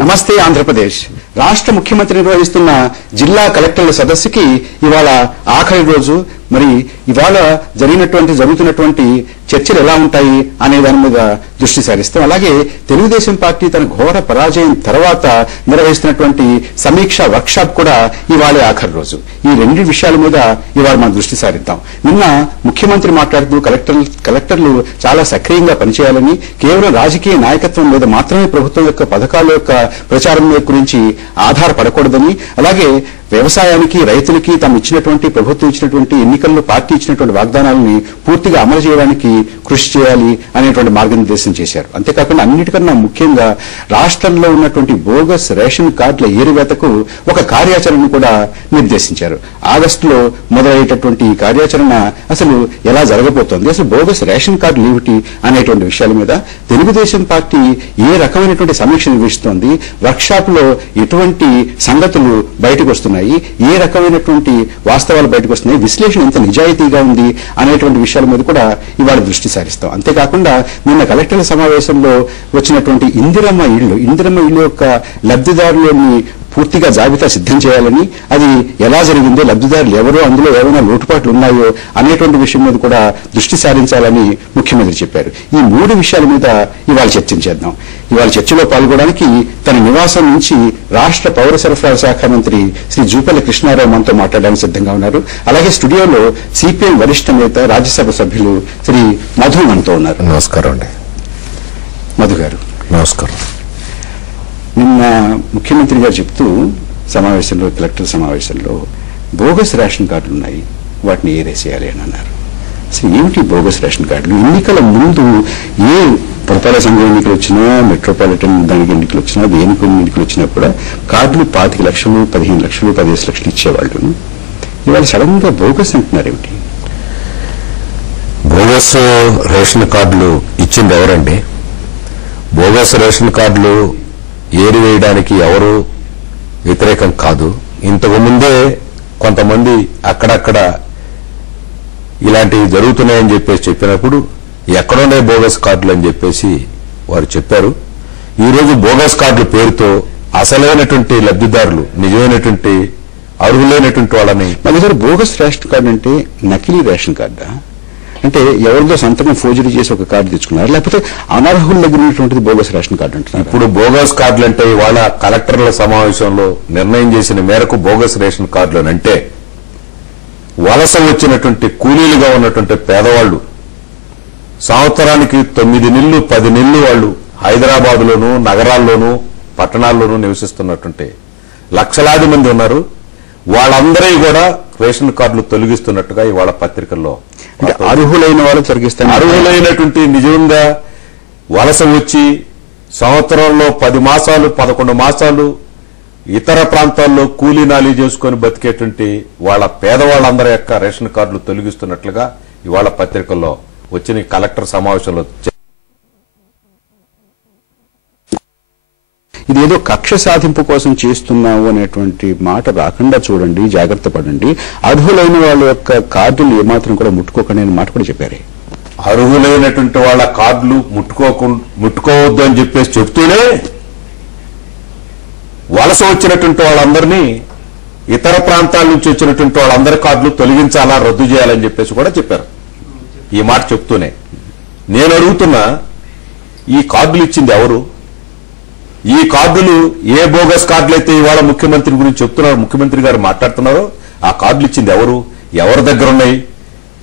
నమస్తే ఆంధ్రప్రదేశ్ రాష్ట్ర ముఖ్యమంత్రి నిర్వహిస్తున్న జిల్లా కలెక్టర్ల సదస్సుకి ఇవాళ ఆఖరి రోజు. మరి ఇవాళ జరుగుతున్నటువంటి చర్చలు ఎలా ఉంటాయి అనే దాని మీద దృష్టి సారిస్తాం. అలాగే తెలుగుదేశం పార్టీ తన ఘోర పరాజయం తర్వాత నిర్వహిస్తున్నటువంటి సమీక్ష వర్క్షాప్ కూడా ఇవాళే ఆఖరి రోజు. ఈ రెండు విషయాల మీద ఇవాళ మనం దృష్టి సారిద్దాం. నిన్న ముఖ్యమంత్రి మాట్లాడుతూ కలెక్టర్లు చాలా సక్రియంగా పనిచేయాలని, కేవలం రాజకీయ నాయకత్వం మీద మాత్రమే ప్రభుత్వం యొక్క పథకాల యొక్క ప్రచారం గురించి ఆధారపడకూడదని, అలాగే వ్యవసాయానికి రైతులకి ప్రభుత్వం ఇచ్చినటువంటి ఎన్నికల్లో పార్టీ ఇచ్చినటువంటి వాగ్దానాలని పూర్తిగా అమలు చేయడానికి కృషి చేయాలి అనేటువంటి మార్గనిర్దేశం చేశారు. అంతేకాకుండా అన్నిటికన్నా ముఖ్యంగా రాష్ట్రంలో ఉన్నటువంటి బోగస్ రేషన్ కార్డుల ఏరువేతకు ఒక కార్యాచరణను కూడా నిర్దేశించారు. ఆగస్టులో మొదలయ్యేటటువంటి ఈ కార్యాచరణ అసలు ఎలా జరగబోతోంది, అసలు బోగస్ రేషన్ కార్డులు ఏమిటి అనేటువంటి విషయాల మీద తెలుగుదేశం పార్టీ ఏ రకమైనటువంటి సమీక్ష నిర్వహిస్తోంది, వర్క్షాప్ లో ఎటువంటి సంగతులు బయటకు వస్తున్నాయి, ఏ రకమైనటువంటి వాస్తవాలు బయటకు వస్తున్నాయి, విశ్లేషణ ఎంత నిజాయితీగా ఉంది అనేటువంటి విషయాల మీద కూడా ఇవాళ దృష్టి సారిస్తాం. అంతేకాకుండా నిన్న కలెక్టర్ల సమావేశంలో వచ్చినటువంటి ఇందిరమ్మ ఇళ్ల యొక్క లబ్ధిదారులని పూర్తిగా జాబితా సిద్ధం చేయాలని, అది ఎలా జరిగిందో, లబ్ధిదారులు ఎవరో, అందులో ఏమైనా లోటుపాట్లు ఉన్నాయో అనేటువంటి విషయం మీద కూడా దృష్టి సారించాలని ముఖ్యమంత్రి చెప్పారు. ఈ మూడు విషయాల మీద ఇవాళ చర్చించేద్దాం. ఇవాళ చర్చలో పాల్గొనడానికి తన నివాసం నుంచి రాష్ట్ర పౌర సరఫరాల శాఖ మంత్రి శ్రీ జూపల్లి కృష్ణారావు మనతో మాట్లాడడానికి సిద్ధంగా ఉన్నారు. అలాగే స్టూడియోలో సిపిఎం వరిష్ఠ నేత, రాజ్యసభ సభ్యులు శ్రీ మధు మనతో ఉన్నారు. నమస్కారం అండి. మధు గారు నమస్కారం. నిన్న ముఖ్యమంత్రి గారు చెప్తూ కలెక్టర్ సమావేశంలో బోగస్ రేషన్ కార్డులు ఉన్నాయి, వాటిని ఏరేసేయాలి అని అన్నారు. అసలు ఏమిటి బోగస్ రేషన్ కార్డులు? ఎన్నికల ముందు ఏ పురపాలక సంఘం ఎన్నికలు వచ్చినా, మెట్రోపాలిటన్ దానికి ఎన్నికలు వచ్చినా, దేనికి ఎన్నికలు వచ్చినా కూడా కార్డులు 25 లక్షలు, 15 లక్షలు, 15 లక్షలు ఇచ్చేవాళ్ళు. ఇవాళ సడన్ గా బోగస్ అంటున్నారు ఏమిటి? బోగస్ రేషన్ కార్డులు ఇచ్చింది ఎవరండి? బోగస్ రేషన్ కార్డులు ఏరివేయడానికి ఎవరు వ్యతిరేకం కాదు. ఇంతకు ముందే కొంతమంది అక్కడక్కడ ఇలాంటివి జరుగుతున్నాయని చెప్పినప్పుడు ఎక్కడుండే బోగస్ కార్డులు అని చెప్పేసి వారు చెప్పారు. ఈరోజు బోగస్ కార్డుల పేరుతో అసలైనటువంటి లబ్ధిదారులు, నిజమైనటువంటి అర్హులైనటువంటి వాళ్ళని బోగస్ రేషన్ కార్డు అంటే నకిలీ రేషన్ కార్డా? అంటే ఎవరిదో సంతకం ఫోర్జరీ చేసి ఒక కార్డు తెచ్చుకున్నారు, లేకపోతే అనర్హుల దగ్గర ఉన్నటువంటిది బోగస్ రేషన్ కార్డు అంటున్నారు. ఇప్పుడు బోగస్ కార్డులు అంటే ఇవాళ కలెక్టర్ల సమావేశంలో నిర్ణయం చేసిన మేరకు బోగస్ రేషన్ కార్డులు అంటే వలస వచ్చినటువంటి కూలీలుగా ఉన్నటువంటి పేదవాళ్లు సంవత్సరానికి 9 నెలలు 10 నెలలు వాళ్ళు హైదరాబాద్లోనూ, నగరాల్లోనూ, పట్టణాల్లోనూ నివసిస్తున్నటువంటి లక్షలాది మంది ఉన్నారు. వాళ్ళందరూ కూడా రేషన్ కార్డులు తొలగిస్తున్నట్టుగా ఇవాళ పత్రికల్లో అర్హులైన వాళ్ళు తొలగిస్తారు. అర్హులైనటువంటి నిజంగా వలస వచ్చి సంవత్సరంలో 10 మాసాలు 11 మాసాలు ఇతర ప్రాంతాల్లో కూలీ నాలీ చేసుకుని బతికేటువంటి వాళ్ళ పేదవాళ్ళందరి యొక్క రేషన్ కార్డులు తొలగిస్తున్నట్లుగా ఇవాళ పత్రికల్లో వచ్చిన కలెక్టర్ సమావేశంలో. ఇదేదో కక్ష సాధింపు కోసం చేస్తున్నావు అనేటువంటి మాట రాకుండా చూడండి, జాగ్రత్త పడండి. అర్హులైన వాళ్ళ యొక్క కార్డులు ఏమాత్రం కూడా ముట్టుకోకండి అనే మాట కూడా చెప్పారు. అర్హులైనటువంటి వాళ్ళ కార్డులు ముట్టుకోవద్దు అని చెప్పేసి చెప్తూనే వలస వచ్చినటువంటి వాళ్ళందరినీ, ఇతర ప్రాంతాల నుంచి వచ్చినటువంటి వాళ్ళందరి కార్డులు తొలగించాలా, రద్దు చేయాలని చెప్పేసి కూడా చెప్పారు. ఈ మాట చెప్తూనే నేను అడుగుతున్నా, ఈ కార్డులు ఇచ్చింది ఎవరు? ఈ కార్డులు ఏ బోగస్ కార్డులు అయితే ఇవాళ ముఖ్యమంత్రి గురించి చెప్తున్నారు, ముఖ్యమంత్రి గారు మాట్లాడుతున్నారో ఆ కార్డులు ఇచ్చింది ఎవరు, ఎవరి దగ్గర ఉన్నాయి,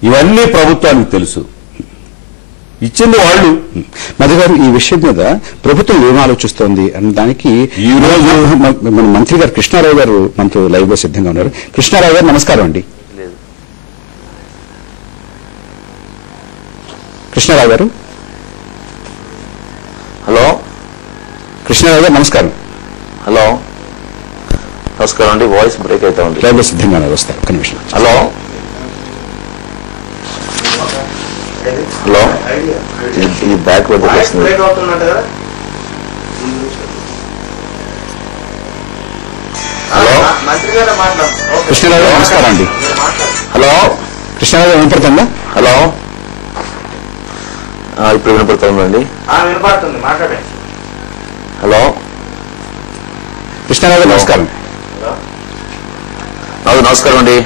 ఇవన్నీ ప్రభుత్వానికి తెలుసు. ఇచ్చింది వాళ్ళు. మధు గారు, ఈ విషయం మీద ప్రభుత్వం ఏం ఆలోచిస్తోంది అన్న దానికి ఈ రోజు మన మంత్రి గారు కృష్ణారావు గారు మనతో లైవ్ లో సిద్ధంగా ఉన్నారు. కృష్ణారావు గారు నమస్కారం అండి. కృష్ణారావు గారు. హలో కృష్ణారావు గారు నమస్కారం. హలో నమస్కారం అండి. వాయిస్ బ్రేక్ అవుతా ఉంది. లైవ్ లో సిద్ధంగా వస్తారు, ఒక్క నిమిషం. హలో హలో ఇది బ్యాక్ వద్దకు వస్తుంది. హలో కృష్ణారావు గారు నమస్కారం అండి. హలో కృష్ణారావు గారు వినపడుతుందా? హలో ఇప్పుడు వినపడుతుందండి. వినపడుతుంది, మాట్లాడండి. హలో కృష్ణారావు గారు నమస్కారం. నమస్కారం అండి.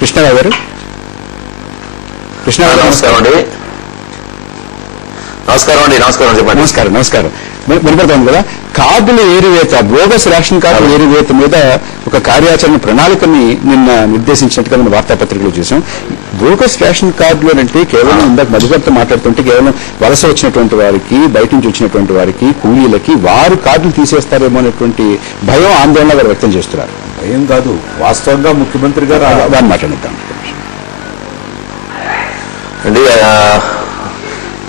కృష్ణారావు గారు నమస్కారం అండి. చెప్పండి. నమస్కారం. వినపడుతోంది కదా, కార్డుల ఏరివేత, బోగస్ రేషన్ కార్డుల ఏరివేత మీద ఒక కార్యాచరణ ప్రణాళికని నిన్న నిర్దేశించినట్టుగా మనం వార్తాపత్రికలో చూసాం. బోగస్ రేషన్ కార్డులోనంటే కేవలం ఇందాక మధుకర్తో మాట్లాడుతుంటే కేవలం వలస వచ్చినటువంటి వారికి, బయట నుంచి వచ్చినటువంటి వారికి, కూలీలకి వారు కార్డులు తీసేస్తారేమో అనేటువంటి భయం, ఆందోళన వారు వ్యక్తం చేస్తున్నారు. భయం కాదు, వాస్తవంగా ముఖ్యమంత్రి గారు దాన్ని మాట్లాడిద్దాం అండి.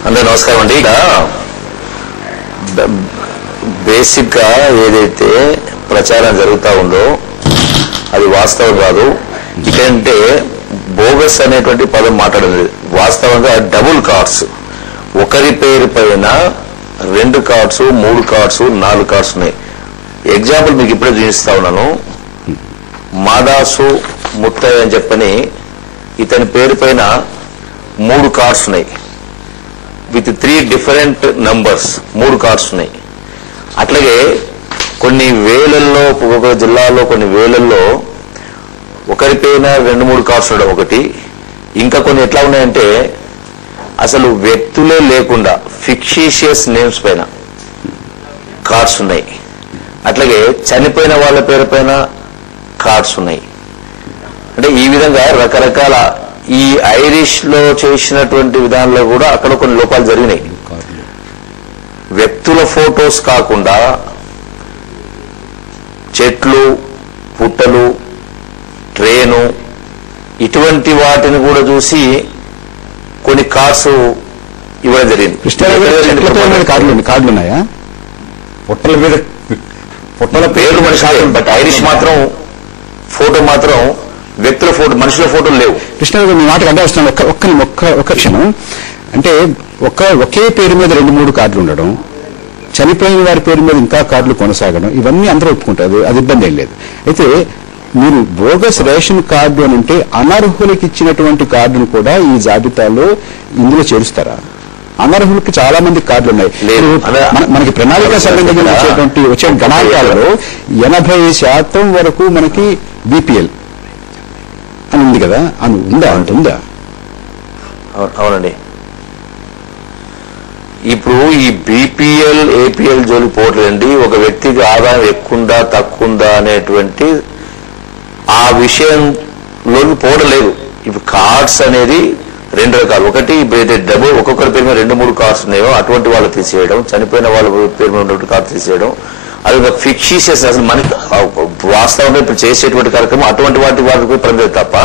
అందరూ నమస్కారం అండి. ఇక బేసిక్ గా ఏదైతే ప్రచారం జరుగుతూ ఉందో అది వాస్తవం కాదు. ఇకంటే బోగస్ అనేటువంటి పదం మాట్లాడలేదు. వాస్తవంగా డబుల్ కార్డ్స్, ఒకరి పేరు పైన 2 కార్డ్స్, 3 కార్డ్స్, 4 కార్డ్స్ ఉన్నాయి. ఎగ్జాంపుల్ మీకు ఇప్పుడే చూపిస్తా ఉన్నాను. మాదాసు ముత్తయ్య అని చెప్పని ఇతని పేరు పైన 3 కార్డ్స్ ఉన్నాయి. విత్ 3 డిఫరెంట్ నంబర్స్ 3 కార్డ్స్ ఉన్నాయి. అట్లాగే కొన్ని వేలల్లో, ఒక్కొక్క జిల్లాలో కొన్ని వేలల్లో ఒకరి పైన 2-3 కార్డ్స్ ఉండడం ఒకటి. ఇంకా కొన్ని ఎట్లా ఉన్నాయంటే అసలు వ్యక్తులే లేకుండా ఫిక్షిషియస్ నేమ్స్ పైన కార్డ్స్ ఉన్నాయి. అట్లాగే చనిపోయిన వాళ్ళ పేరు పైన కార్డ్స్ ఉన్నాయి. అంటే ఈ విధంగా రకరకాల ఈ ఐరిష్ లో చేసినటువంటి విధానంలో కూడా అక్కడ కొన్ని లోపాలు జరిగినాయి. వ్యక్తుల ఫోటోస్ కాకుండా చెట్లు, పుట్టలు, ట్రైను ఇటువంటి వాటిని కూడా చూసి కొన్ని కార్డ్స్ ఇవ్వడం జరిగింది. కార్డులు ఉన్నాయా? పుట్టల మీద పుట్టల పేర్లు మనిషి, బట్ ఐరిష్ మాత్రం ఫోటో మాత్రం వ్యక్తుల ఫోటో, మనుషుల ఫోటోలు లేవు. కృష్ణారావు మీ మాటకు అడ్డా వస్తున్నాను. ఒక్క క్షణం. అంటే ఒకే పేరు మీద 2-3 కార్డులు ఉండడం, చనిపోయిన వారి పేరు మీద ఇంకా కార్డులు కొనసాగడం, ఇవన్నీ అందరూ ఒప్పుకుంటారు, అది ఇబ్బంది ఏం లేదు. అయితే మీరు బోగస్ రేషన్ కార్డు అని అంటే అనర్హులకి ఇచ్చినటువంటి కార్డును కూడా ఈ జాబితాలో ఇందులో చేరుస్తారా? అనర్హులకి చాలా మంది కార్డులు ఉన్నాయి. మనకి ప్రణాళిక సంబంధించిన వచ్చే గణాంకాలలో 80% వరకు మనకి బీపీఎల్ అని ఉంది కదా, అని ఉందా? అవునండి. ఇప్పుడు ఈ బీపీఎల్, ఏపీఎల్ జోలికి పోవట్లేదండి. ఒక వ్యక్తికి ఆదాయం ఎక్కువందా తక్కువందా అనేటువంటి ఆ విషయంలోకి పోవడం లేదు. ఇప్పుడు కార్డ్స్ అనేది 2 రకాలు. ఒకటి డబ్బు, ఒక్కొక్కరి పేరు మీద 2-3 కార్డ్స్ ఉన్నాయో అటువంటి వాళ్ళు తీసేయడం, చనిపోయిన వాళ్ళ పేరు మీద ఉన్నటువంటి కార్డు తీసేయడం, అది ఒక ఫిక్షిషియస్. అసలు మనకి వాస్తవంగా ఇప్పుడు చేసేటువంటి కార్యక్రమం అటువంటి వాటికి పరిమితి తప్ప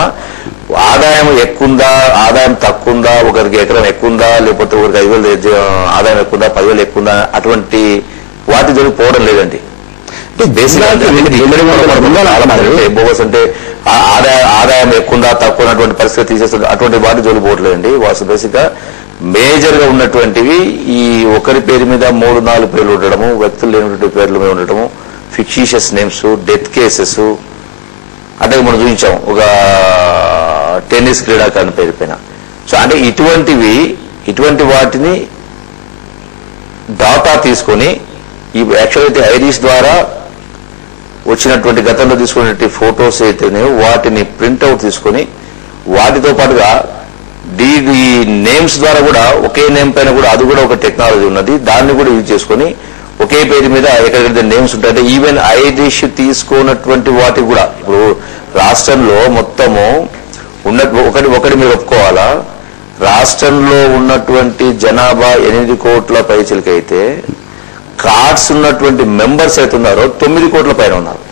ఆదాయం ఎక్కువందా, ఆదాయం తక్కువందా, ఒకరికి ఎకరం ఎక్కువందా, లేకపోతే ఒకరికి 5,000 ఆదాయం ఎక్కువందా, 10,000 ఎక్కువందా, అటువంటి వాటి జోలికి పోవడం లేదండి. బోగస్ అంటే ఆదాయం ఎక్కువందా తక్కువ అటువంటి పరిస్థితి తీసేస్తుంది, అటువంటి వాటి జోలికి పోవట్లేదండి. వాసు బేసిక్ గా మేజర్ గా ఉన్నటువంటివి ఈ ఒకరి పేరు మీద 3-4 పేర్లు ఉండడము, వ్యక్తులు లేనటువంటి పేర్ల మీద ఉండటము, ఫిక్షిషియస్ నేమ్స్, డెత్ కేసెస్. అంటే మనం చూపించాం ఒక టెన్నిస్ క్రీడాకారుని పేరు పైన. సో అంటే ఇటువంటి వాటిని డాటా తీసుకొని ఈ యాక్చువల్ అయితే ఐరిష్ ద్వారా వచ్చినటువంటి గతంలో తీసుకున్నటువంటి ఫోటోస్ అయితేనే వాటిని ప్రింట్అవుట్ తీసుకొని వాటితో పాటుగా ఈ నేమ్స్ ద్వారా కూడా ఒకే నేమ్ పైన కూడా అది కూడా ఒక టెక్నాలజీ ఉన్నది, దాన్ని కూడా యూజ్ చేసుకొని ఒకే పేరు మీద ఎక్కడెక్కడైతే నేమ్స్ ఉంటాయంటే ఈవెన్ ఐరిష్ తీసుకున్నటువంటి వాటికి కూడా ఇప్పుడు రాష్ట్రంలో మొత్తము ఒకటి మీరు ఒప్పుకోవాలా, రాష్ట్రంలో ఉన్నటువంటి జనాభా 8 కోట్ల పైచిలకైతే కార్డ్స్ ఉన్నటువంటి మెంబర్స్ అయితే ఉన్నారో 9 కోట్ల పైన ఉన్నారు.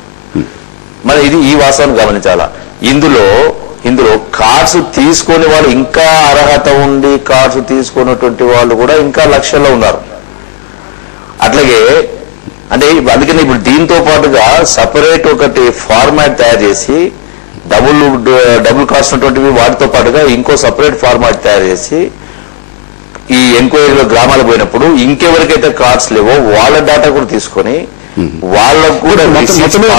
మరి ఇది ఈ వాస్తవాన్ని గమనించాలా. ఇందులో కార్డ్స్ తీసుకునే వాళ్ళు ఇంకా అర్హత ఉండి కార్డ్స్ తీసుకున్నటువంటి వాళ్ళు కూడా ఇంకా లక్షల్లో ఉన్నారు. అట్లాగే అంటే అందుకని ఇప్పుడు దీంతో పాటుగా సపరేట్ ఒకటి ఫార్మాట్ తయారు చేసి డబుల్ కార్డ్స్ ఉన్నటువంటివి వాటితో పాటుగా ఇంకో సపరేట్ ఫార్మాట్ తయారు చేసి ఈ ఎంక్వైరీలో గ్రామాలకు పోయినప్పుడు ఇంకెవరికైతే కార్డ్స్ లేవో వాళ్ళ డేటా కూడా తీసుకొని వాళ్ళకు కూడా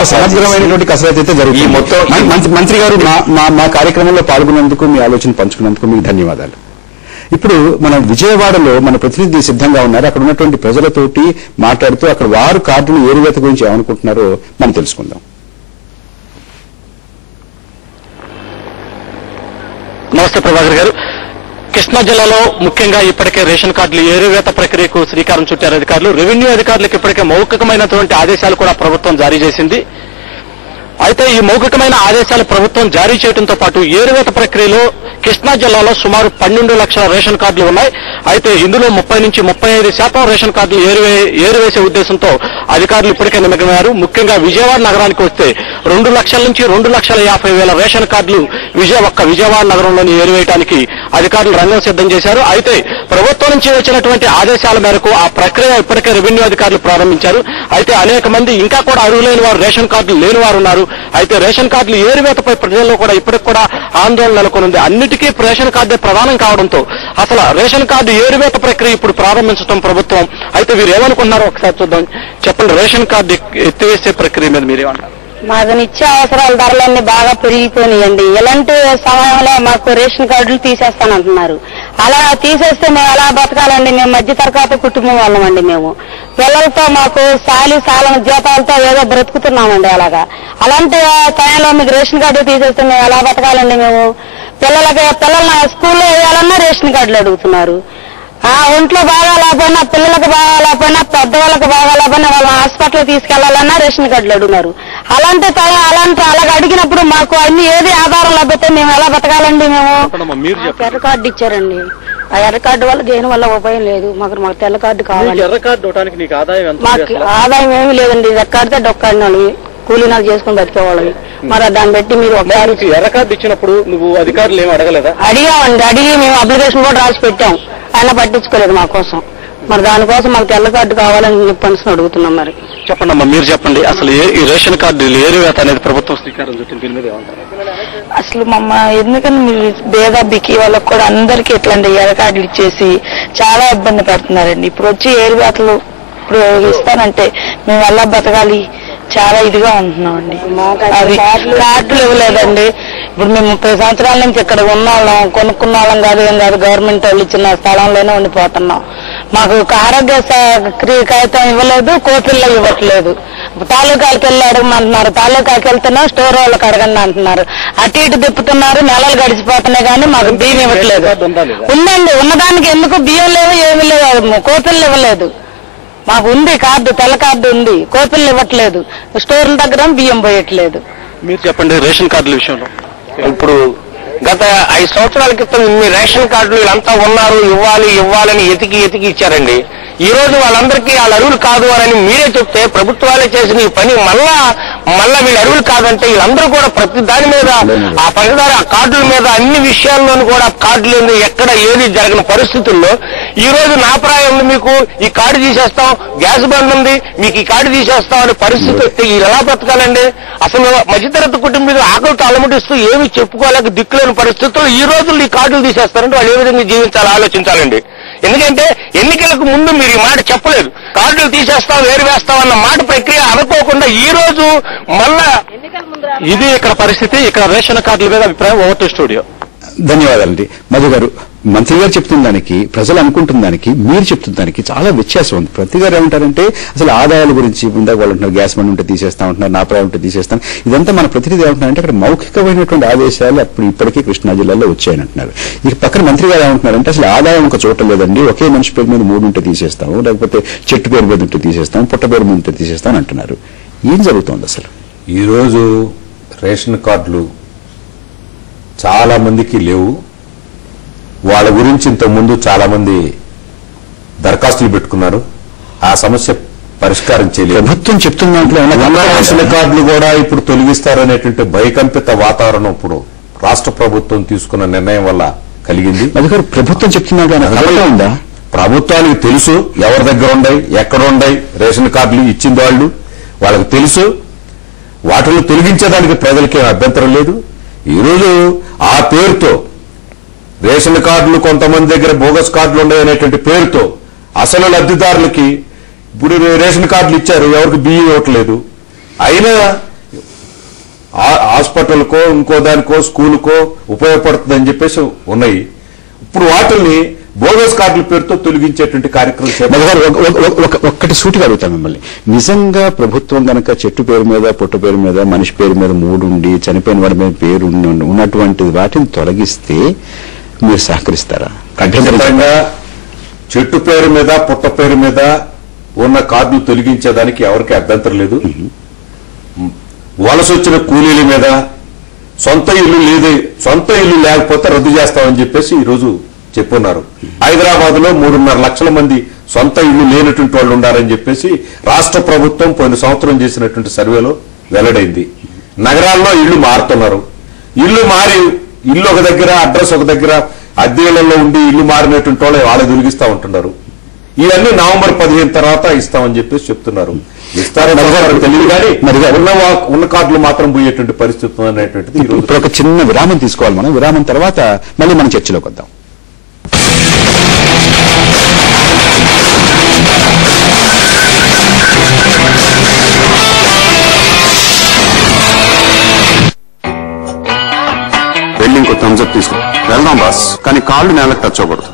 సమగ్రమైనటువంటి కసరత్తు అయితే జరుగుతుంది. మంత్రి గారు మా కార్యక్రమంలో పాల్గొన్నందుకు, మీ ఆలోచన పంచుకున్నందుకు మీకు ధన్యవాదాలు. ఇప్పుడు మన విజయవాడలో మన ప్రతినిధి సిద్ధంగా ఉన్నారు. అక్కడ ఉన్నటువంటి ప్రజలతోటి మాట్లాడుతూ అక్కడ వారు కార్డుల ఏరువేత గురించి ఏమనుకుంటున్నారో మనం తెలుసుకుందాం. నమస్తే ప్రభాకర్ గారు. కృష్ణా జిల్లాలో ముఖ్యంగా ఇప్పటికే రేషన్ కార్డులు ఏరువేత ప్రక్రియకు శ్రీకారం చుట్టారు అధికారులు. రెవెన్యూ అధికారులకు ఇప్పటికే మౌఖికమైనటువంటి ఆదేశాలు కూడా ప్రభుత్వం జారీ చేసింది. అయితే ఈ మౌఖికమైన ఆదేశాలు ప్రభుత్వం జారీ చేయడంతో పాటు ఏరువేత ప్రక్రియలో కృష్ణా జిల్లాలో సుమారు 12 లక్షల రేషన్ కార్డులు ఉన్నాయి. అయితే ఇందులో 30 నుంచి 35% రేషన్ కార్డులు ఏరువేసే ఉద్దేశంతో అధికారులు ఇప్పటికే నిమగ్నమయ్యారు. ముఖ్యంగా విజయవాడ నగరానికి వస్తే 2 లక్షల నుంచి 2,50,000 రేషన్ కార్డులు విజయవాడ నగరంలోని ఏరువేయడానికి అధికారులు రంగం సిద్ధం చేశారు. అయితే ప్రభుత్వం నుంచి వచ్చినటువంటి ఆదేశాల మేరకు ఆ ప్రక్రియ ఇప్పటికే రెవెన్యూ అధికారులు ప్రారంభించారు. అయితే అనేక మంది ఇంకా కూడా అర్హులైన వారు, రేషన్ కార్డులు లేని వారు ఉన్నారు. అయితే రేషన్ కార్డులు ఏరువేతపై ప్రజల్లో కూడా ఇప్పటికి కూడా ఆందోళన నెలకొంది. అన్నిటికీ రేషన్ కార్డే ప్రధానం కావడంతో అసలు రేషన్ కార్డు ఏరువేత ప్రక్రియ ఇప్పుడు ప్రారంభించడం ప్రభుత్వం. అయితే వీరు ఏమనుకుంటున్నారో ఒకసారి చూద్దాం. చెప్పండి, రేషన్ కార్డు ఎత్తివేసే ప్రక్రియ మీద మీరేమంటారు? మాకు నిత్య అవసరాల ధరలన్నీ బాగా పెరిగిపోయినాయండి. ఇలాంటి సమయంలో మాకు రేషన్ కార్డులు తీసేస్తానంటున్నారు. అలా తీసేస్తే మేము ఎలా బతకాలండి? మేము మధ్య తరగతి కుటుంబం వాళ్ళమండి. మేము పిల్లలతో మాకు సాలన జీతాలతో ఏదో బ్రతుకుతున్నామండి. అలాంటి టైంలో మీకు రేషన్ కార్డు తీసేస్తే మేము ఎలా బతకాలండి? మేము పిల్లల్ని స్కూల్లో వేయాలన్నా రేషన్ కార్డులు అడుగుతున్నారు. ఒంట్లో బాగా లేకపోయినా, పిల్లలకు బాగా లేకపోయినా, పెద్దవాళ్ళకి బాగా లేకపోయినా వాళ్ళ హాస్పిటల్ తీసుకెళ్లాలన్నా రేషన్ కార్డులు అడుగుతున్నారు. అలాగే అడిగినప్పుడు మాకు అన్ని ఏది ఆధారం లేకపోతే మేము ఎలా బతకాలండి? మేము ఎర్ర కార్డు ఇచ్చారండి. ఆ ఎర్ర కార్డు వల్ల దేని వల్ల ఉపయోగం లేదు. మాకు తెల్ల కార్డు కావాలి. మాకు ఆదాయం ఏమీ లేదండి. ఎక్కడితే డొక్కాడినాడు కూలీనాలు చేసుకుని బతికేవాళ్ళని. మరి దాన్ని బట్టి మీరు ఒకసారి ఎర్ర కార్డు ఇచ్చినప్పుడు నువ్వు అధికారులు ఏమి అడగలేదా? అడిగామండి. అడిగి మేము అప్లికేషన్ కూడా రాసి పెట్టాం. ఆయన పట్టించుకోలేదు మా కోసం. మరి దానికోసం మాకు తెల్ల కార్డు కావాలని చెప్పని అడుగుతున్నాం. మరి చెప్పండి అమ్మా, మీరు చెప్పండి. అసలు ఈ రేషన్ కార్డు ఏరువేత అనేది ప్రభుత్వం శ్రీకారం చుట్టింది, దీని మీద ఏమంటారు? అసలు ఎందుకని మీరు పేద బికి వాళ్ళకు కూడా అందరికీ ఇట్లాంటి ఎర్ర కార్డులు ఇచ్చేసి చాలా ఇబ్బంది పడుతున్నారండి. ఇప్పుడు వచ్చి ఏరువేతలు ఇప్పుడు ఇస్తానంటే మేము ఎలా బతకాలి? చాలా ఇదిగా ఉంటున్నామండి. అవి కార్డులు ఇవ్వలేదండి. ఇప్పుడు మేము 30 సంవత్సరాల నుంచి ఇక్కడ ఉన్న వాళ్ళం, కొనుక్కున్న వాళ్ళం కాదు, ఏం కాదు. గవర్నమెంట్ వాళ్ళు ఇచ్చిన స్థలంలోనే ఉండిపోతున్నాం. మాకు ఆరోగ్య కాగితం ఇవ్వలేదు, కోపిల్ల ఇవ్వట్లేదు. తాలూకాలకు వెళ్ళి అడగమంటున్నారు. తాలూకాకి వెళ్తున్నా స్టోర్ వాళ్ళకి అడగండి అంటున్నారు. అటు ఇటు తిప్పుతున్నారు. నెలలు గడిచిపోతున్నాయి కానీ మాకు బియ్యం ఇవ్వట్లేదు. ఉందండి, ఉన్నదానికి ఎందుకు బియ్యం లేవు, ఏమి లేవు. కోపిల్లు ఇవ్వలేదు. మాకు ఉంది కార్డు, తెల్ల కార్డు ఉంది. కోపిల్లు ఇవ్వట్లేదు. స్టోర్ల దగ్గర బియ్యం పోయట్లేదు. మీరు చెప్పండి రేషన్ కార్డుల విషయంలో. ఇప్పుడు గత 5 సంవత్సరాల క్రితం ఇన్ని రేషన్ కార్డులు వీళ్ళంతా ఉన్నారు, ఇవ్వాలని ఎతికి ఇచ్చారండి. ఈ రోజు వాళ్ళందరికీ వాళ్ళ అరువులు కాదు అని మీరే చెప్తే ప్రభుత్వాలే చేసిన ఈ పని మళ్ళా వీళ్ళు అరువులు కాదంటే వీళ్ళందరూ కూడా ప్రతి దాని మీద ఆ పనిదారు ఆ కార్డుల మీద అన్ని విషయాల్లోనూ కూడా కార్డులు ఎక్కడ ఏది జరగని పరిస్థితుల్లో ఈ రోజు నా ప్రాయం ఉంది, మీకు ఈ కార్డు తీసేస్తాం, గ్యాస్ బండ్ ఉంది, మీకు ఈ కార్డు తీసేస్తాం అనే పరిస్థితి వస్తే వీళ్ళు ఎలా బతకాలండి? అసలు మధ్యతరగతి కుటుంబీకులు ఆకలితో అలమటిస్తూ ఏమి చెప్పుకోలేక దిక్కులేని పరిస్థితుల్లో ఈ రోజుల్లో ఈ కార్డులు తీసేస్తారంటే వాళ్ళు ఏ విధంగా జీవించాలో ఆలోచించాలండి. ఎందుకంటే ఎన్నికలకు ముందు మీరు ఈ మాట చెప్పలేదు. కార్డులు తీసేస్తాం, వేరువేస్తాం అన్న మాట ప్రక్రియ అనుకోకుండా ఈ రోజు మళ్ళా ఇది ఇక్కడ పరిస్థితి. ఇక్కడ రేషన్ కార్డుల మీద అభిప్రాయం. Over to studio. ధన్యవాదాలండి. మధు గారు, మంత్రి గారు చెప్తున్న దానికి, ప్రజలు అనుకుంటున్న దానికి, మీరు చెప్తున్న దానికి చాలా వ్యత్యాసం ఉంది. ప్రతి గారు ఏమంటారంటే అసలు ఆదాయాల గురించి ఇందాక వాళ్ళు అంటున్నారు, గ్యాస్ బండ్ ఉంటే తీసేస్తా ఉంటున్నారు, నా ప్రాయం ఉంటే తీసేస్తాను. ఇదంతా మన ప్రతినిధి ఏమంటున్నారంటే అక్కడ మౌఖికమైనటువంటి ఆదేశాలు ఇప్పటికీ కృష్ణా జిల్లాలో వచ్చాయని అంటున్నారు. ఇక పక్కన మంత్రి గారు ఏమంటున్నారంటే అసలు ఆదాయం ఒక చోట లేదండి, ఒకే మనిషి పేరు మీద 3 ఉంటే తీసేస్తాము, లేకపోతే చెట్టు పేరు మీద ఉంటే తీసేస్తాం, పుట్ట పేరు మీద ఉంటే తీసేస్తాం అంటున్నారు. ఏం జరుగుతోంది అసలు? ఈరోజు రేషన్ కార్డులు చాలా మందికి లేవు. వాళ్ళ గురించి ఇంతకుముందు చాలా మంది దరఖాస్తులు పెట్టుకున్నారు. ఆ సమస్య పరిష్కారం చేయలేదు. ప్రభుత్వం చెప్తున్న దాంట్లో రేషన్ కార్డులు కూడా ఇప్పుడు తొలగిస్తారనేటువంటి భయకంపిత వాతావరణం ఇప్పుడు రాష్ట్ర ప్రభుత్వం తీసుకున్న నిర్ణయం వల్ల కలిగింది. అధికారు ప్రభుత్వం చెప్తున్నా ఉందా? ప్రభుత్వానికి తెలుసు ఎవరి దగ్గర ఉన్నాయి, ఎక్కడ ఉన్నాయి రేషన్ కార్డులు ఇచ్చింది వాళ్ళకి తెలుసు. వాటిని తొలగించేదానికి ప్రజలకి అభ్యంతరం లేదు. ఈరోజు ఆ పేరుతో రేషన్ కార్డులు కొంతమంది దగ్గర బోగస్ కార్డులు ఉన్నాయనేటువంటి పేరుతో అసలు లబ్ధిదారులకి ఇప్పుడు రేషన్ కార్డులు ఇచ్చారు, ఎవరికి బియ్యం ఇవ్వట్లేదు. అయినా హాస్పిటల్కో ఇంకో దానికో స్కూలుకో ఉపయోగపడుతుందని చెప్పేసి ఉన్నాయి. ఇప్పుడు వాటిల్ని బోగస్ కార్డుల పేరుతో తొలగించేటువంటి కార్యక్రమం చేపట్టారు. ఒక్కటి సూటిగా అడుగుతాను మిమ్మల్ని, నిజంగా ప్రభుత్వం గనక చెట్టు పేరు మీద, పొట్టు పేరు మీద, మనిషి పేరు మీద 3 ఉండి చనిపోయిన వాడి మీద పేరు ఉన్నటువంటి వాటిని తొలగిస్తే మీరు సహకరిస్తారా? ఖచ్చితంగా చెట్టు పేరు మీద, పుట్ట పేరు మీద ఉన్న కార్డులు తొలగించేదానికి ఎవరికి అభ్యంతరం లేదు. వలస వచ్చిన కూలీల మీద సొంత ఇల్లు లేకపోతే రద్దు చేస్తామని చెప్పేసి ఈ రోజు చెప్పున్నారు. హైదరాబాద్ లో 3.5 లక్షల మంది సొంత ఇల్లు లేనటువంటి వాళ్ళు ఉన్నారని చెప్పేసి రాష్ట్ర ప్రభుత్వం పోయిన సంవత్సరం చేసినటువంటి సర్వేలో వెల్లడైంది. నగరాల్లో ఇళ్లు మారుతున్నారు. ఇల్లు మారి ఇల్లు ఒక దగ్గర, అడ్రస్ ఒక దగ్గర, అద్దెలలో ఉండి ఇల్లు మారినటువంటి వాళ్ళు తొలగిస్తా ఉంటున్నారు. ఇవన్నీ నవంబర్ 15 తర్వాత ఇస్తామని చెప్పేసి చెప్తున్నారు. ఇస్తారని తెలియదు కానీ ఉన్న కార్డులు మాత్రం పోయేటువంటి పరిస్థితి అనేటువంటిది ఈ రోజు. ఇప్పుడు ఒక చిన్న విరామం తీసుకోవాలి మనం. విరామం తర్వాత మళ్ళీ మనం చర్చలోకి వద్దాం. వెళ్ళి ఇంకో థమ్స్అప్ తీసుకో. వెళ్దాం బాస్, కానీ కాళ్ళు నేలకు టచ్ అవ్వకూడదు.